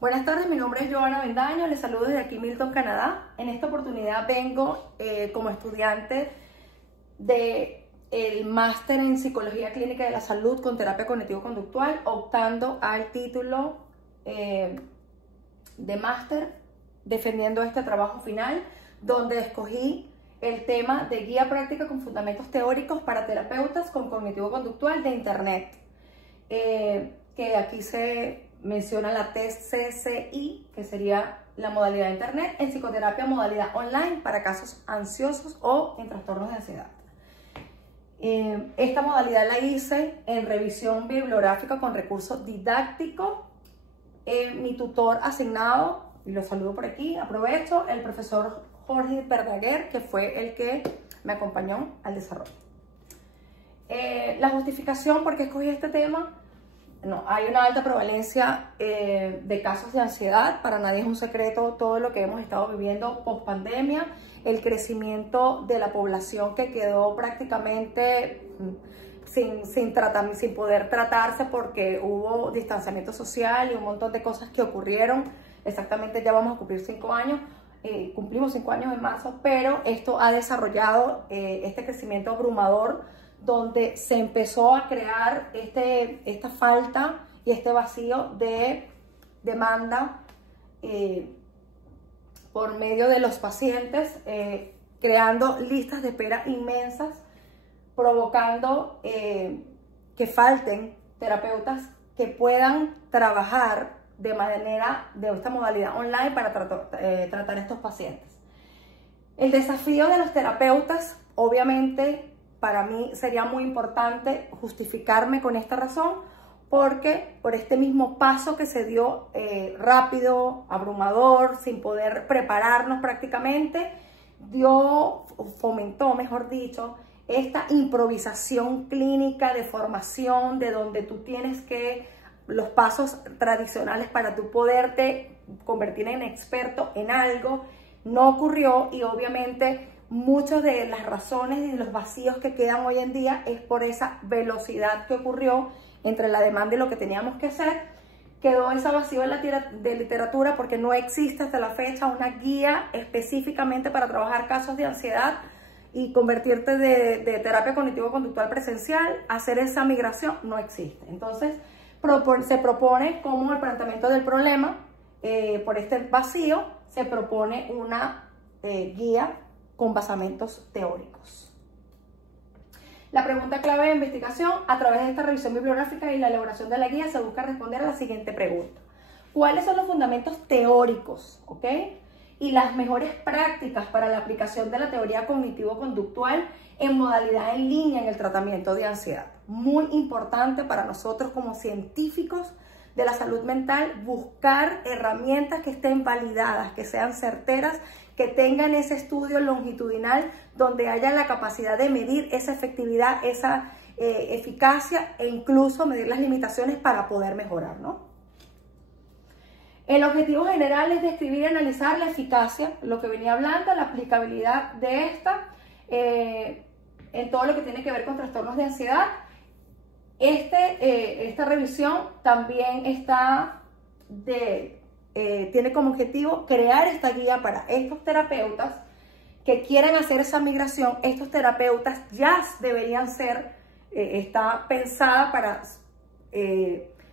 Buenas tardes, mi nombre es Joana Bendaño, les saludo desde aquí Milton, Canadá. En esta oportunidad vengo como estudiante del máster en Psicología Clínica de la Salud con Terapia Cognitivo-Conductual, optando al título de máster, defendiendo este trabajo final, donde escogí el tema de guía práctica con fundamentos teóricos para terapeutas con cognitivo-conductual de Internet, que aquí se menciona la TCCI, que sería la modalidad de Internet, en psicoterapia modalidad online para casos ansiosos o en trastornos de ansiedad. Esta modalidad la hice en revisión bibliográfica con recurso didáctico. Mi tutor asignado, y lo saludo por aquí, aprovecho, el profesor Jorge Verdaguer, que fue el que me acompañó al desarrollo. La justificación por qué escogí este tema: no, hay una alta prevalencia de casos de ansiedad. Para nadie es un secreto todo lo que hemos estado viviendo post pandemia, el crecimiento de la población que quedó prácticamente sin poder tratarse porque hubo distanciamiento social y un montón de cosas que ocurrieron. Exactamente, ya vamos a cumplir 5 años, cumplimos 5 años en marzo, pero esto ha desarrollado este crecimiento abrumador, donde se empezó a crear esta falta y este vacío de demanda por medio de los pacientes, creando listas de espera inmensas, provocando que falten terapeutas que puedan trabajar de esta modalidad online para tratar estos pacientes. El desafío de los terapeutas, obviamente, para mí sería muy importante justificarme con esta razón, porque por este mismo paso que se dio rápido, abrumador, sin poder prepararnos prácticamente, fomentó, mejor dicho, esta improvisación clínica de formación, de donde tú tienes los pasos tradicionales para tú poderte convertir en experto en algo, no ocurrió. Y obviamente muchas de las razones y los vacíos que quedan hoy en día es por esa velocidad que ocurrió entre la demanda y lo que teníamos que hacer. Quedó ese vacío de literatura porque no existe hasta la fecha una guía específicamente para trabajar casos de ansiedad y convertirte de terapia cognitivo-conductual presencial, hacer esa migración, no existe. Entonces se propone como el planteamiento del problema, por este vacío, se propone una guía con basamentos teóricos. La pregunta clave de investigación: a través de esta revisión bibliográfica y la elaboración de la guía se busca responder a la siguiente pregunta: ¿cuáles son los fundamentos teóricos, y las mejores prácticas para la aplicación de la teoría cognitivo-conductual en modalidad en línea en el tratamiento de ansiedad? Muy importante para nosotros como científicos de la salud mental buscar herramientas que estén validadas, que sean certeras, que tengan ese estudio longitudinal donde haya la capacidad de medir esa efectividad, esa eficacia, e incluso medir las limitaciones para poder mejorar, ¿no? El objetivo general es describir y analizar la eficacia, lo que venía hablando, la aplicabilidad de esta en todo lo que tiene que ver con trastornos de ansiedad. Esta revisión también tiene como objetivo crear esta guía para estos terapeutas que quieran hacer esa migración. Estos terapeutas ya deberían ser, está pensada para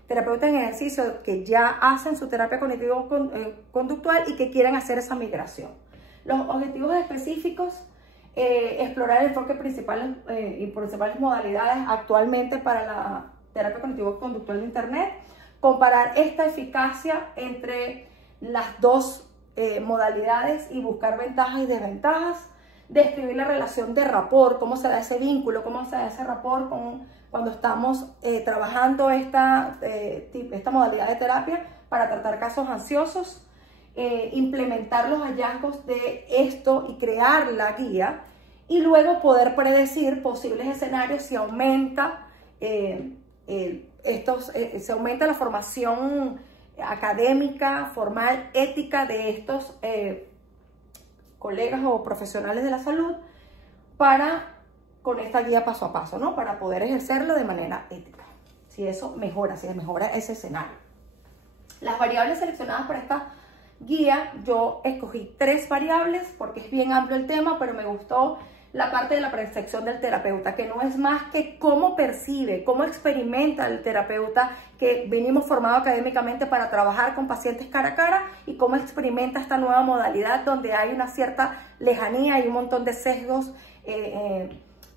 terapeutas en ejercicio que ya hacen su terapia cognitivo-conductual y que quieran hacer esa migración. Los objetivos específicos: explorar el enfoque principal y principales modalidades actualmente para la terapia cognitivo-conductual de Internet, comparar esta eficacia entre las dos modalidades y buscar ventajas y desventajas, describir la relación de rapport, cómo se da ese vínculo, cómo se da ese rapport cuando estamos trabajando esta modalidad de terapia para tratar casos ansiosos, implementar los hallazgos de esto y crear la guía, y luego poder predecir posibles escenarios si aumenta se aumenta la formación académica, formal, ética de estos colegas o profesionales de la salud con esta guía paso a paso, ¿no? Para poder ejercerlo de manera ética. Si eso mejora, si mejora ese escenario. Las variables seleccionadas para esta guía, yo escogí 3 variables porque es bien amplio el tema, pero me gustó la parte de la percepción del terapeuta, que no es más que cómo percibe, cómo experimenta el terapeuta, que venimos formados académicamente para trabajar con pacientes cara a cara, y cómo experimenta esta nueva modalidad donde hay una cierta lejanía y un montón de sesgos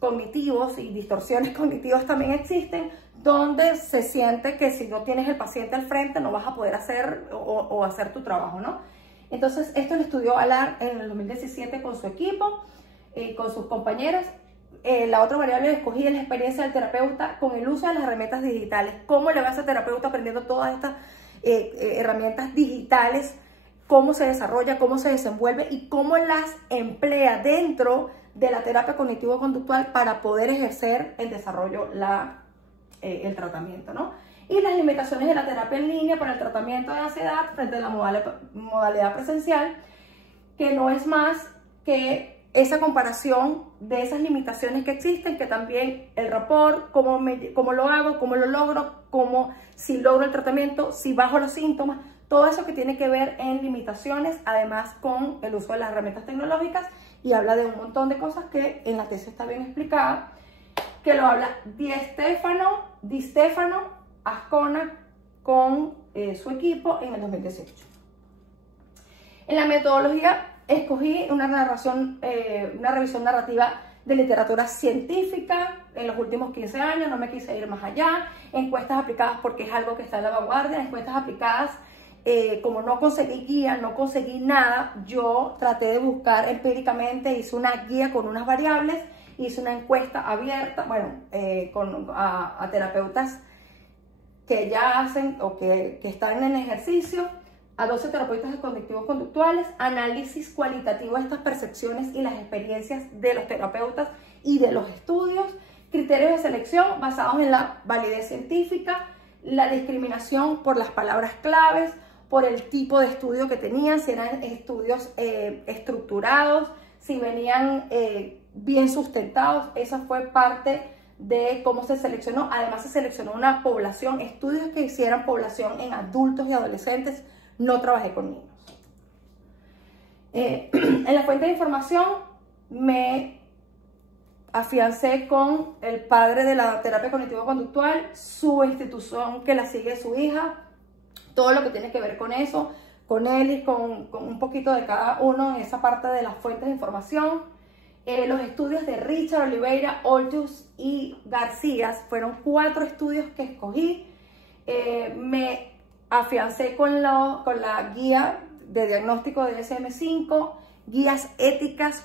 cognitivos y distorsiones cognitivas también existen, donde se siente que si no tienes el paciente al frente no vas a poder hacer o hacer tu trabajo, ¿no? Entonces, esto lo estudió Alar en el 2017 con su equipo, con sus compañeros. La otra variable que escogí es la experiencia del terapeuta con el uso de las herramientas digitales. ¿Cómo le va a ese terapeuta aprendiendo todas estas herramientas digitales? ¿Cómo se desarrolla, cómo se desenvuelve y cómo las emplea dentro de la terapia cognitivo-conductual para poder ejercer el desarrollo, el tratamiento, ¿no? Y las limitaciones de la terapia en línea para el tratamiento de ansiedad frente a la modalidad presencial, que no es más que esa comparación de esas limitaciones que existen, que también el rapport, cómo lo hago, cómo lo logro, si logro el tratamiento, si bajo los síntomas, todo eso que tiene que ver en limitaciones, además con el uso de las herramientas tecnológicas, y habla de un montón de cosas que en la tesis está bien explicada, que lo habla Di Stefano Ascona con su equipo en el 2018. En la metodología escogí una revisión narrativa de literatura científica en los últimos 15 años, no me quise ir más allá, encuestas aplicadas porque es algo que está en la vanguardia, encuestas aplicadas, como no conseguí guía, no conseguí nada, yo traté de buscar empíricamente, hice una guía con unas variables, hice una encuesta abierta, a terapeutas que ya hacen o que están en ejercicio, a 12 terapeutas cognitivos conductuales, análisis cualitativo de estas percepciones y las experiencias de los terapeutas y de los estudios, criterios de selección basados en la validez científica, la discriminación por las palabras claves, por el tipo de estudio que tenían, si eran estudios estructurados, si venían bien sustentados. Esa fue parte de cómo se seleccionó. Además, se seleccionó una población, estudios que hicieran población en adultos y adolescentes. No trabajé con niños. En la fuente de información me afiancé con el padre de la terapia cognitivo-conductual, su institución que la sigue su hija, todo lo que tiene que ver con eso, con él y con un poquito de cada uno en esa parte de las fuentes de información. Los estudios de Richard, Oliveira, Oltus y García fueron 4 estudios que escogí. Me afiancé con la guía de diagnóstico de DSM-5, guías éticas,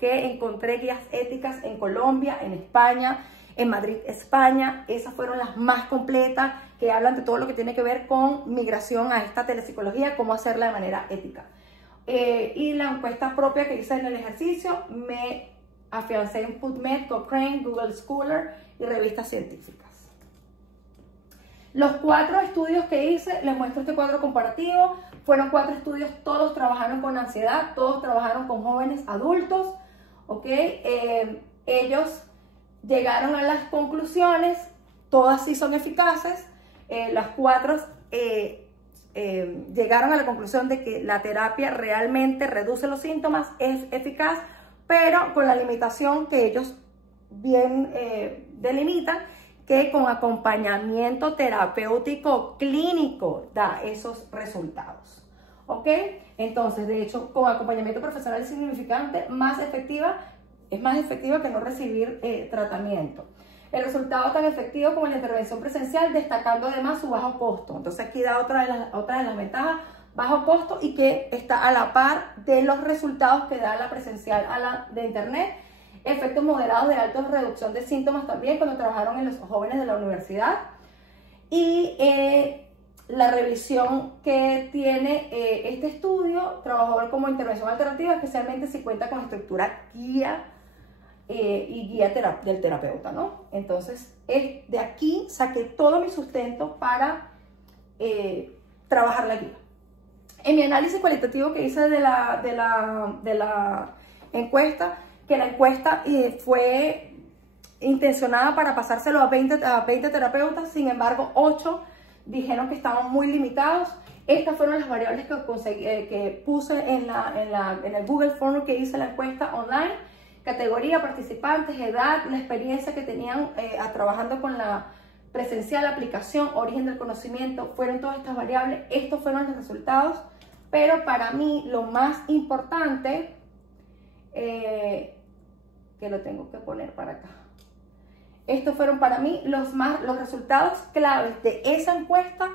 encontré guías éticas en Colombia, en España, en Madrid, España. Esas fueron las más completas, que hablan de todo lo que tiene que ver con migración a esta telepsicología, cómo hacerla de manera ética. Y la encuesta propia que hice en el ejercicio, me afiancé en PubMed, Cochrane, Google Scholar y revistas científicas. Los 4 estudios que hice, les muestro este cuadro comparativo. Fueron 4 estudios, todos trabajaron con ansiedad, todos trabajaron con jóvenes adultos, ¿ok? Ellos llegaron a las conclusiones, todas sí son eficaces, las 4 llegaron a la conclusión de que la terapia realmente reduce los síntomas, es eficaz, pero con la limitación que ellos bien delimitan, que con acompañamiento terapéutico clínico da esos resultados, ¿ok? Entonces, de hecho, con acompañamiento profesional significante, es más efectiva que no recibir tratamiento. El resultado tan efectivo como la intervención presencial, destacando además su bajo costo. Entonces, aquí da otra de las ventajas, bajo costo, y que está a la par de los resultados que da la presencial a la de internet. Efectos moderados de alta reducción de síntomas también cuando trabajaron en los jóvenes de la universidad. Y la revisión que tiene este estudio, trabajó como intervención alternativa, especialmente si cuenta con estructura guía y guía del terapeuta, ¿no? Entonces, de aquí saqué todo mi sustento para trabajar la guía. En mi análisis cualitativo que hice de la encuesta, que la encuesta fue intencionada para pasárselo a 20 terapeutas, sin embargo 8 dijeron que estaban muy limitados. Estas fueron las variables que puse en el Google Form que hice la encuesta online: categoría, participantes, edad, la experiencia que tenían trabajando con la presencial, aplicación, origen del conocimiento. Fueron todas estas variables, estos fueron los resultados, pero para mí lo más importante, que lo tengo que poner para acá, estos fueron para mí los resultados claves de esa encuesta.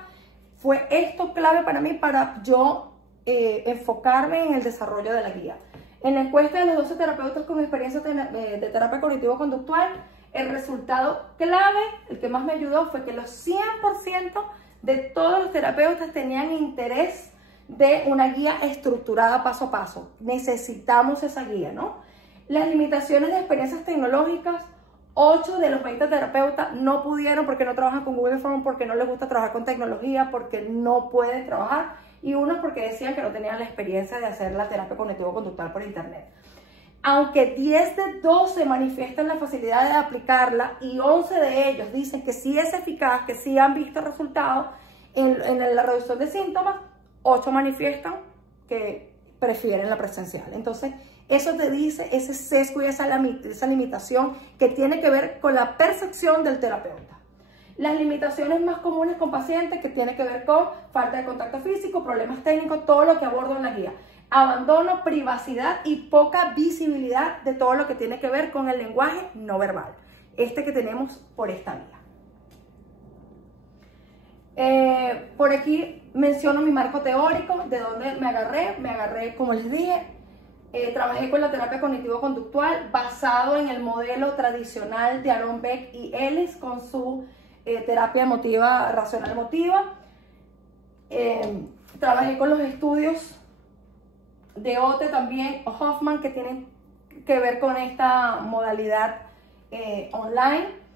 Fue esto clave para mí para yo enfocarme en el desarrollo de la guía. En la encuesta de los 12 terapeutas con experiencia de terapia cognitivo-conductual, el resultado clave, el que más me ayudó, fue que los 100% de todos los terapeutas tenían interés de una guía estructurada paso a paso. Necesitamos esa guía, ¿no? Las limitaciones de experiencias tecnológicas: 8 de los 20 terapeutas no pudieron porque no trabajan con Google Form, porque no les gusta trabajar con tecnología, porque no pueden trabajar, y unos porque decían que no tenían la experiencia de hacer la terapia cognitivo-conductual por internet. Aunque 10 de 12 manifiestan la facilidad de aplicarla y 11 de ellos dicen que sí es eficaz, que sí han visto resultados en la reducción de síntomas, 8 manifiestan que prefieren la presencial. Entonces, eso te dice ese sesgo y esa limitación que tiene que ver con la percepción del terapeuta. Las limitaciones más comunes con pacientes, que tiene que ver con falta de contacto físico, problemas técnicos, todo lo que abordo en la guía. Abandono, privacidad y poca visibilidad de todo lo que tiene que ver con el lenguaje no verbal. Este que tenemos por esta vía. Por aquí menciono mi marco teórico, de donde me agarré, como les dije, trabajé con la terapia cognitivo-conductual basado en el modelo tradicional de Aaron Beck y Ellis con su terapia emotiva, racional emotiva. Trabajé con los estudios de Otte también, o Hoffman, que tienen que ver con esta modalidad online.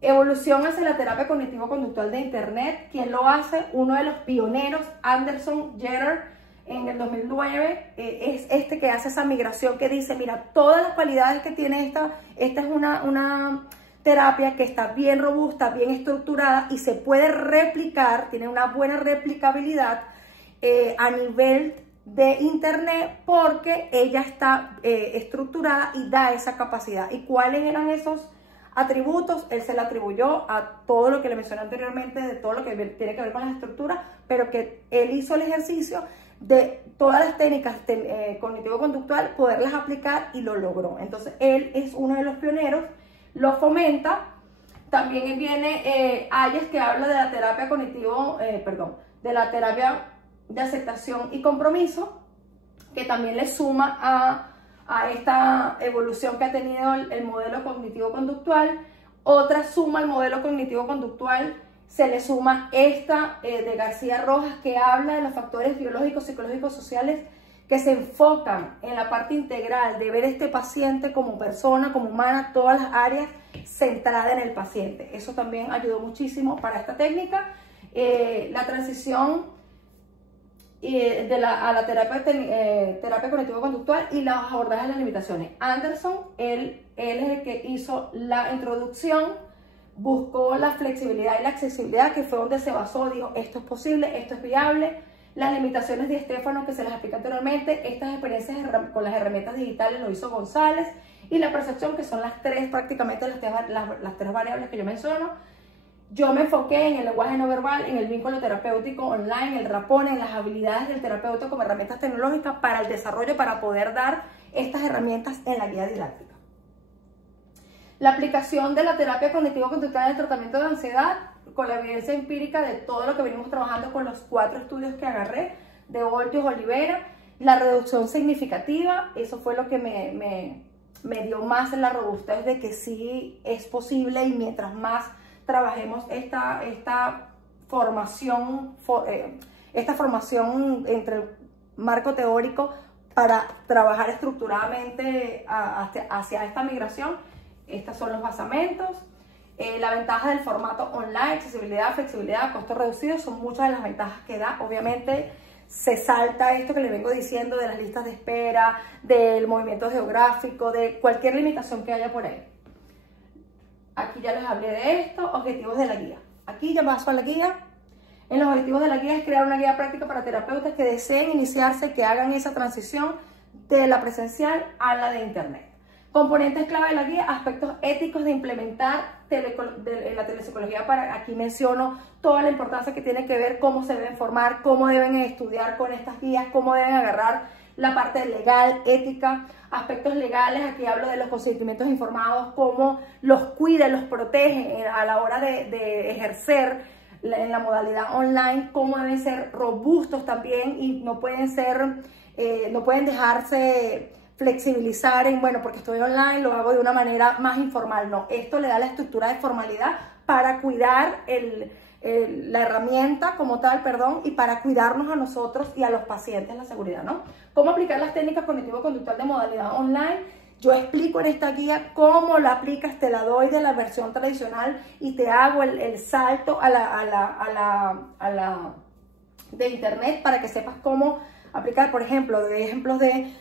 Evolución hacia la terapia cognitivo-conductual de internet. ¿Quién lo hace? Uno de los pioneros, Anderson Jeter, en el 2009, es este que hace esa migración, que dice, mira, todas las cualidades que tiene esta es una terapia que está bien robusta, bien estructurada y se puede replicar, tiene una buena replicabilidad a nivel de internet, porque ella está estructurada y da esa capacidad. ¿Y cuáles eran esos atributos? Él se le atribuyó a todo lo que le mencioné anteriormente, de todo lo que tiene que ver con las estructuras, pero que él hizo el ejercicio de todas las técnicas cognitivo-conductual, poderlas aplicar, y lo logró. Entonces él es uno de los pioneros, lo fomenta. También viene Ayes, que habla de la terapia de la terapia de aceptación y compromiso, que también le suma a esta evolución que ha tenido el modelo cognitivo-conductual. Otra suma al modelo cognitivo-conductual, se le suma esta de García Rojas, que habla de los factores biológicos, psicológicos, sociales, que se enfocan en la parte integral de ver a este paciente como persona, como humana, todas las áreas centradas en el paciente. Eso también ayudó muchísimo para esta técnica. La transición a la terapia cognitivo-conductual y los abordajes de las limitaciones. Anderson, él es el que hizo la introducción, buscó la flexibilidad y la accesibilidad, que fue donde se basó, dijo, esto es posible, esto es viable. Las limitaciones de Stefano, que se les explica anteriormente, estas experiencias con las herramientas digitales lo hizo González, y la percepción, que son prácticamente las tres variables que yo menciono. Yo me enfoqué en el lenguaje no verbal, en el vínculo terapéutico online, el rapport, en las habilidades del terapeuta como herramientas tecnológicas para el desarrollo, para poder dar estas herramientas en la guía didáctica. La aplicación de la terapia cognitivo-conductual en el tratamiento de ansiedad, con la evidencia empírica de todo lo que venimos trabajando con los 4 estudios que agarré, de Oltius Olivera. La reducción significativa, eso fue lo que me dio más en la robustez de que sí es posible, y mientras más trabajemos esta formación entre el marco teórico para trabajar estructuradamente hacia esta migración, estos son los basamentos. La ventaja del formato online: accesibilidad, flexibilidad, costo reducido, son muchas de las ventajas que da. Obviamente se salta esto que les vengo diciendo de las listas de espera, del movimiento geográfico, de cualquier limitación que haya por ahí. Aquí ya les hablé de esto. Objetivos de la guía. Aquí ya paso a la guía. En los objetivos de la guía es crear una guía práctica para terapeutas que deseen iniciarse, que hagan esa transición de la presencial a la de internet. Componentes clave de la guía, aspectos éticos de implementar en la telepsicología. Aquí menciono toda la importancia que tiene que ver cómo se deben formar, cómo deben estudiar con estas guías, cómo deben agarrar la parte legal, ética, aspectos legales. Aquí hablo de los consentimientos informados, cómo los cuida, los protege a la hora de ejercer en la modalidad online, cómo deben ser robustos también y no pueden dejarse flexibilizar en, bueno, porque estoy online, lo hago de una manera más informal. No, esto le da la estructura de formalidad para cuidar la herramienta como tal, perdón, y para cuidarnos a nosotros y a los pacientes la seguridad, ¿no? ¿Cómo aplicar las técnicas cognitivo-conductual de modalidad online? Yo explico en esta guía cómo la aplicas, te la doy de la versión tradicional y te hago el salto a la de internet para que sepas cómo aplicar, por ejemplo, ejemplos de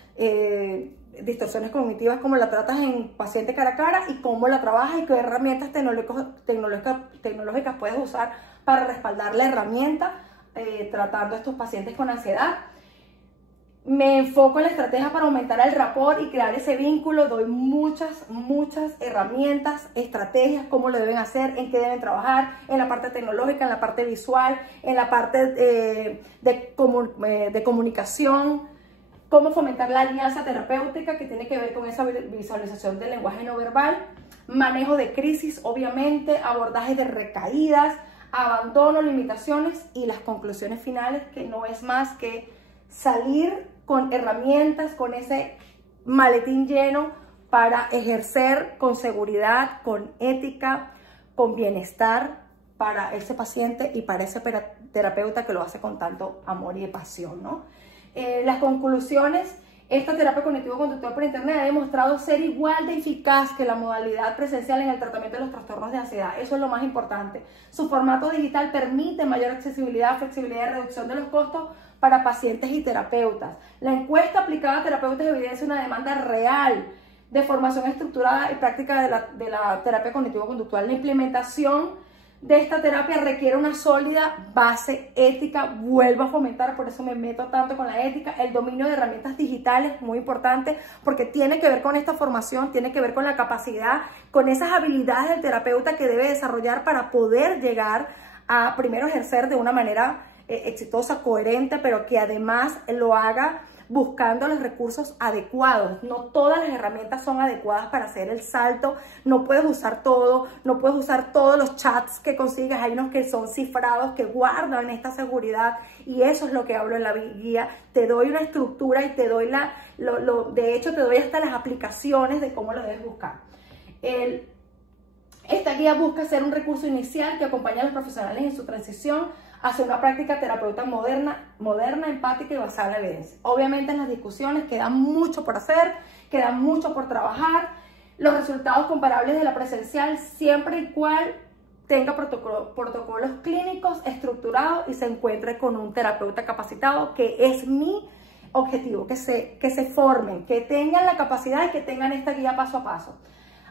distorsiones cognitivas, cómo la tratas en paciente cara a cara y cómo la trabajas y qué herramientas tecnológicas puedes usar para respaldar la herramienta tratando a estos pacientes con ansiedad. Me enfoco en la estrategia para aumentar el rapport y crear ese vínculo. Doy muchas herramientas, estrategias, cómo lo deben hacer, en qué deben trabajar, en la parte tecnológica, en la parte visual, en la parte de comunicación, cómo fomentar la alianza terapéutica que tiene que ver con esa visualización del lenguaje no verbal, manejo de crisis, obviamente, abordaje de recaídas, abandono, limitaciones y las conclusiones finales, que no es más que salir con herramientas, con ese maletín lleno para ejercer con seguridad, con ética, con bienestar para ese paciente y para ese terapeuta que lo hace con tanto amor y pasión, ¿no? Las conclusiones: esta terapia cognitivo-conductual por internet ha demostrado ser igual de eficaz que la modalidad presencial en el tratamiento de los trastornos de ansiedad. Eso es lo más importante. Su formato digital permite mayor accesibilidad, flexibilidad y reducción de los costos para pacientes y terapeutas. La encuesta aplicada a terapeutas evidencia una demanda real de formación estructurada y práctica de la terapia cognitivo-conductual. La implementación de esta terapia requiere una sólida base ética. Vuelvo a fomentar, por eso me meto tanto con la ética, el dominio de herramientas digitales, muy importante, porque tiene que ver con esta formación, tiene que ver con la capacidad, con esas habilidades del terapeuta que debe desarrollar para poder llegar a primero ejercer de una manera exitosa, coherente, pero que además lo haga buscando los recursos adecuados. No todas las herramientas son adecuadas para hacer el salto. No puedes usar todo, no puedes usar todos los chats que consigas. Hay unos que son cifrados, que guardan esta seguridad, y eso es lo que hablo en la guía. Te doy una estructura y te doy de hecho te doy hasta las aplicaciones de cómo lo debes buscar. Esta guía busca ser un recurso inicial que acompaña a los profesionales en su transición hacia una práctica terapeuta moderna, empática y basada en la evidencia. Obviamente en las discusiones queda mucho por hacer, queda mucho por trabajar. Los resultados comparables de la presencial, siempre y cuando tenga protocolos clínicos estructurados y se encuentre con un terapeuta capacitado, que es mi objetivo, que se formen, que tengan la capacidad y que tengan esta guía paso a paso.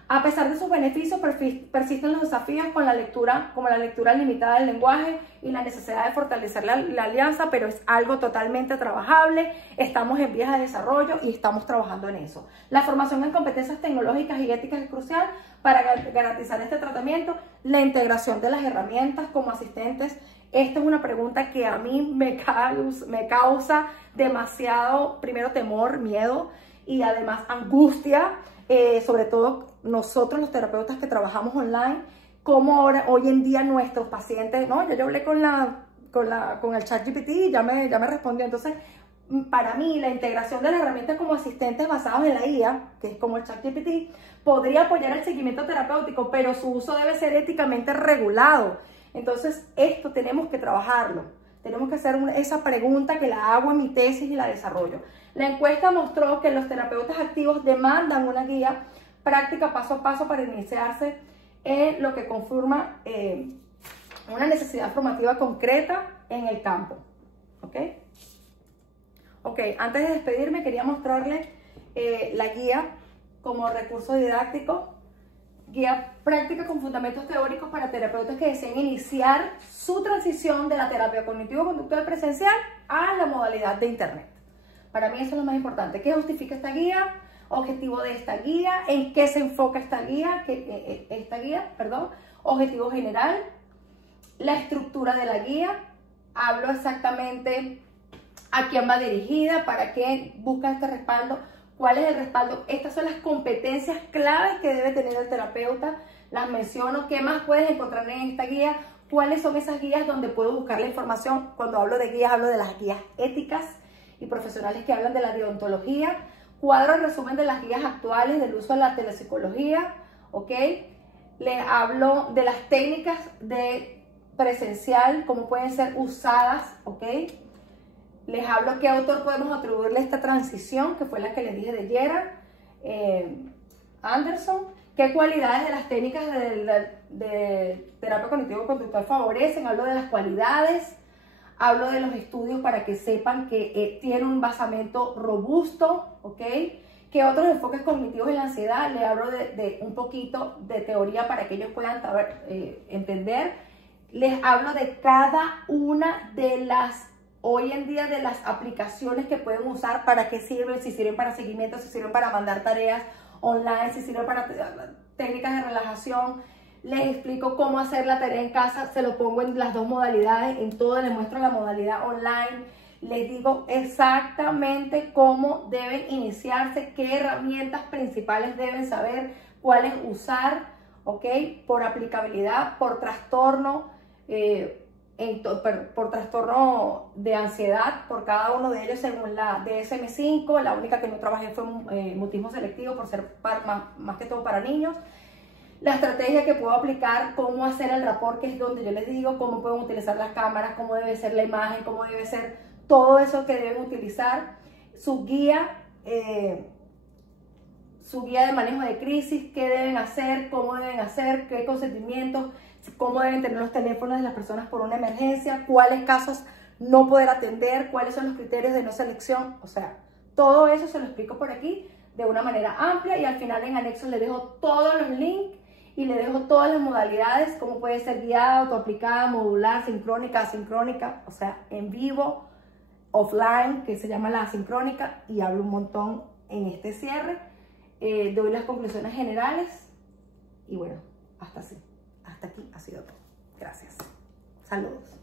A pesar de sus beneficios, persisten los desafíos con la lectura, como la lectura limitada del lenguaje y la necesidad de fortalecer la alianza, pero es algo totalmente trabajable. Estamos en vías de desarrollo y estamos trabajando en eso. La formación en competencias tecnológicas y éticas es crucial para garantizar este tratamiento. La integración de las herramientas como asistentes. Esta es una pregunta que a mí me causa demasiado, primero, temor, miedo y además angustia. Sobre todo nosotros los terapeutas que trabajamos online, como ahora, hoy en día nuestros pacientes, ¿no? Yo hablé con el ChatGPT y ya me respondió. Entonces, para mí, la integración de las herramientas como asistentes basados en la IA, que es como el ChatGPT, podría apoyar el seguimiento terapéutico, pero su uso debe ser éticamente regulado. Entonces, esto tenemos que trabajarlo. Tenemos que hacer esa pregunta, que la hago en mi tesis y la desarrollo. La encuesta mostró que los terapeutas activos demandan una guía práctica paso a paso para iniciarse en lo que confirma una necesidad formativa concreta en el campo. ¿Ok? Ok, antes de despedirme quería mostrarles la guía como recurso didáctico. guía práctica con fundamentos teóricos para terapeutas que deseen iniciar su transición de la terapia cognitivo-conductual presencial a la modalidad de internet. Para mí eso es lo más importante. ¿Qué justifica esta guía? Objetivo de esta guía, en qué se enfoca esta guía, objetivo general, la estructura de la guía, hablo exactamente a quién va dirigida, para qué busca este respaldo, cuál es el respaldo. Estas son las competencias claves que debe tener el terapeuta, las menciono. ¿Qué más puedes encontrar en esta guía? ¿Cuáles son esas guías donde puedo buscar la información? Cuando hablo de guías, hablo de las guías éticas y profesionales que hablan de la deontología. Cuadro el resumen de las guías actuales del uso de la telepsicología, ¿ok? Les hablo de las técnicas de presencial, cómo pueden ser usadas, ¿ok? Les hablo qué autor podemos atribuirle esta transición, que fue la que les dije de Gerard Anderson, qué cualidades de las técnicas de terapia cognitivo-conductual favorecen, hablo de las cualidades, hablo de los estudios para que sepan que tiene un basamento robusto, ¿ok? ¿Qué otros enfoques cognitivos en la ansiedad? Le hablo de un poquito de teoría para que ellos puedan entender. Les hablo de cada una de las, hoy en día, de las aplicaciones que pueden usar, para qué sirven, si sirven para seguimiento, si sirven para mandar tareas online, si sirven para técnicas de relajación. Les explico cómo hacer la tarea en casa, se lo pongo en las dos modalidades, en todo les muestro la modalidad online. Les digo exactamente cómo deben iniciarse, qué herramientas principales deben saber, cuáles usar, ¿ok? Por aplicabilidad, por trastorno, por trastorno de ansiedad, por cada uno de ellos según la DSM-5. La única que no trabajé fue mutismo selectivo, por ser más que todo para niños. La estrategia que puedo aplicar, cómo hacer el rapport, que es donde yo les digo cómo pueden utilizar las cámaras, cómo debe ser la imagen, cómo debe ser todo eso que deben utilizar. Su guía de manejo de crisis, qué deben hacer, cómo deben hacer, qué consentimientos, cómo deben tener los teléfonos de las personas por una emergencia, cuáles casos no poder atender, cuáles son los criterios de no selección. O sea, todo eso se lo explico por aquí de una manera amplia, y al final en anexo les dejo todos los links y le dejo todas las modalidades, como puede ser guiada, autoaplicada, modular, sincrónica, asincrónica, o sea, en vivo, offline, que se llama la asincrónica, y hablo un montón en este cierre. Doy las conclusiones generales y bueno, hasta aquí ha sido todo. Gracias. Saludos.